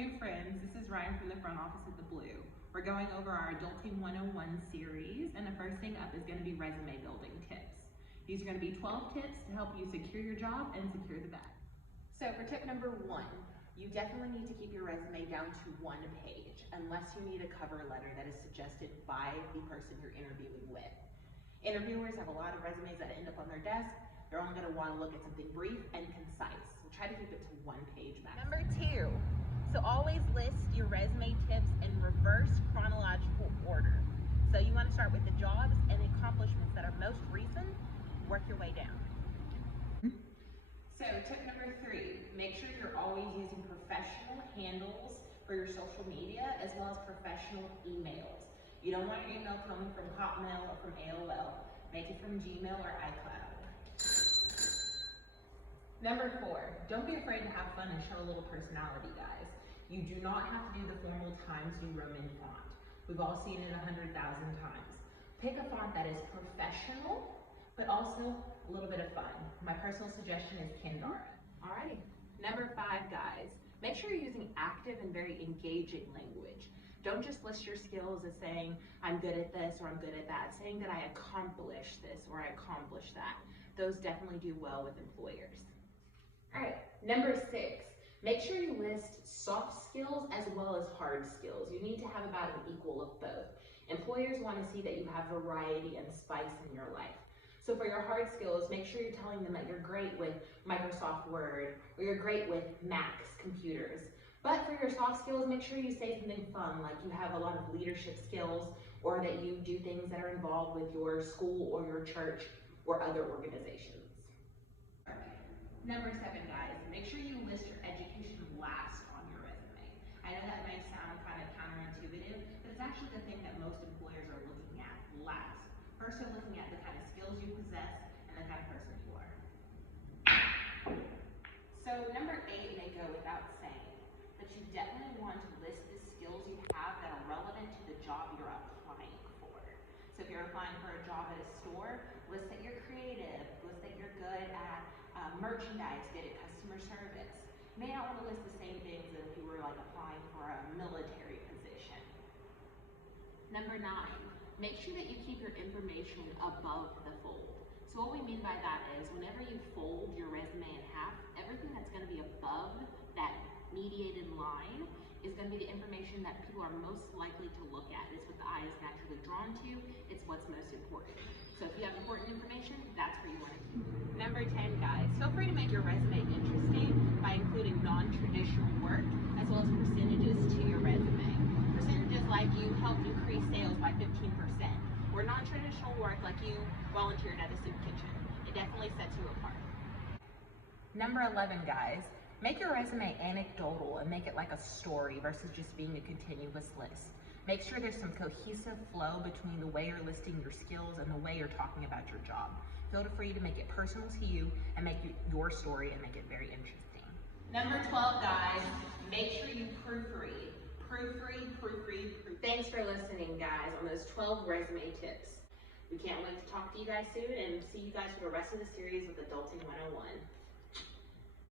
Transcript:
Hey friends, this is Ryan from the front office at the Blue. We're going over our Adulting 101 series, and the first thing up is going to be resume building tips. These are going to be 12 tips to help you secure your job and secure the bag. So for tip number 1, you definitely need to keep your resume down to 1 page unless you need a cover letter that is suggested by the person you're interviewing with. Interviewers have a lot of resumes that end up on their desk. They're only going to want to look at something brief and concise. So try to keep it to 1 page max. Number 2, so always list your resume tips in reverse chronological order. So you want to start with the jobs and accomplishments that are most recent, work your way down. So tip number 3, make sure you're always using professional handles for your social media as well as professional emails. You don't want your email coming from Hotmail or from AOL. Make it from Gmail or iCloud. Number 4, don't be afraid to have fun and show a little personality, guys. You do not have to do the formal Times New Roman font. We've all seen it 100,000 times. Pick a font that is professional, but also a little bit of fun. My personal suggestion is Kindara. Alrighty. Number 5, guys, make sure you're using active and very engaging language. Don't just list your skills as saying, I'm good at this or I'm good at that. Saying that I accomplished this or I accomplished that. Those definitely do well with employers. Alright, number 6, make sure you list soft skills as well as hard skills. You need to have about an equal of both. Employers want to see that you have variety and spice in your life. So for your hard skills, make sure you're telling them that you're great with Microsoft Word or you're great with Macs computers. But for your soft skills, make sure you say something fun, like you have a lot of leadership skills or that you do things that are involved with your school or your church or other organizations. Number 7, guys, make sure you list your education last on your resume. I know that may sound kind of counterintuitive, but it's actually the thing that most employers are looking at last. First, they're looking at the kind of skills you possess and the kind of person you are. So number 8 may go without saying, but you definitely want to list the skills you have that are relevant to the job you're applying for. So if you're applying for a job at a store, list that you're creative, list that you're good at merchandise, good at customer service. You may not want to list the same things as if you were like applying for a military position. Number 9, make sure that you keep your information above the fold. So what we mean by that is whenever you fold your resume in half, everything that's going to be above that mediated line is going to be the information that people are most likely to look at. It's what the eye is naturally drawn to. It's what's most important. So if you have important information, that's where you want to keep it. Number 10, guys, feel free to make your resume interesting by including non-traditional work as well as percentages to your resume. Percentages like you helped increase sales by 15%, or non-traditional work like you volunteered at a soup kitchen. It definitely sets you apart. Number 11, guys, make your resume anecdotal and make it like a story versus just being a continuous list. Make sure there's some cohesive flow between the way you're listing your skills and the way you're talking about your job. Feel free to make it personal to you and make your story and make it very interesting. Number 12, guys, make sure you proofread. Proofread. Thanks for listening, guys, on those 12 resume tips. We can't wait to talk to you guys soon and see you guys for the rest of the series with Adulting 101.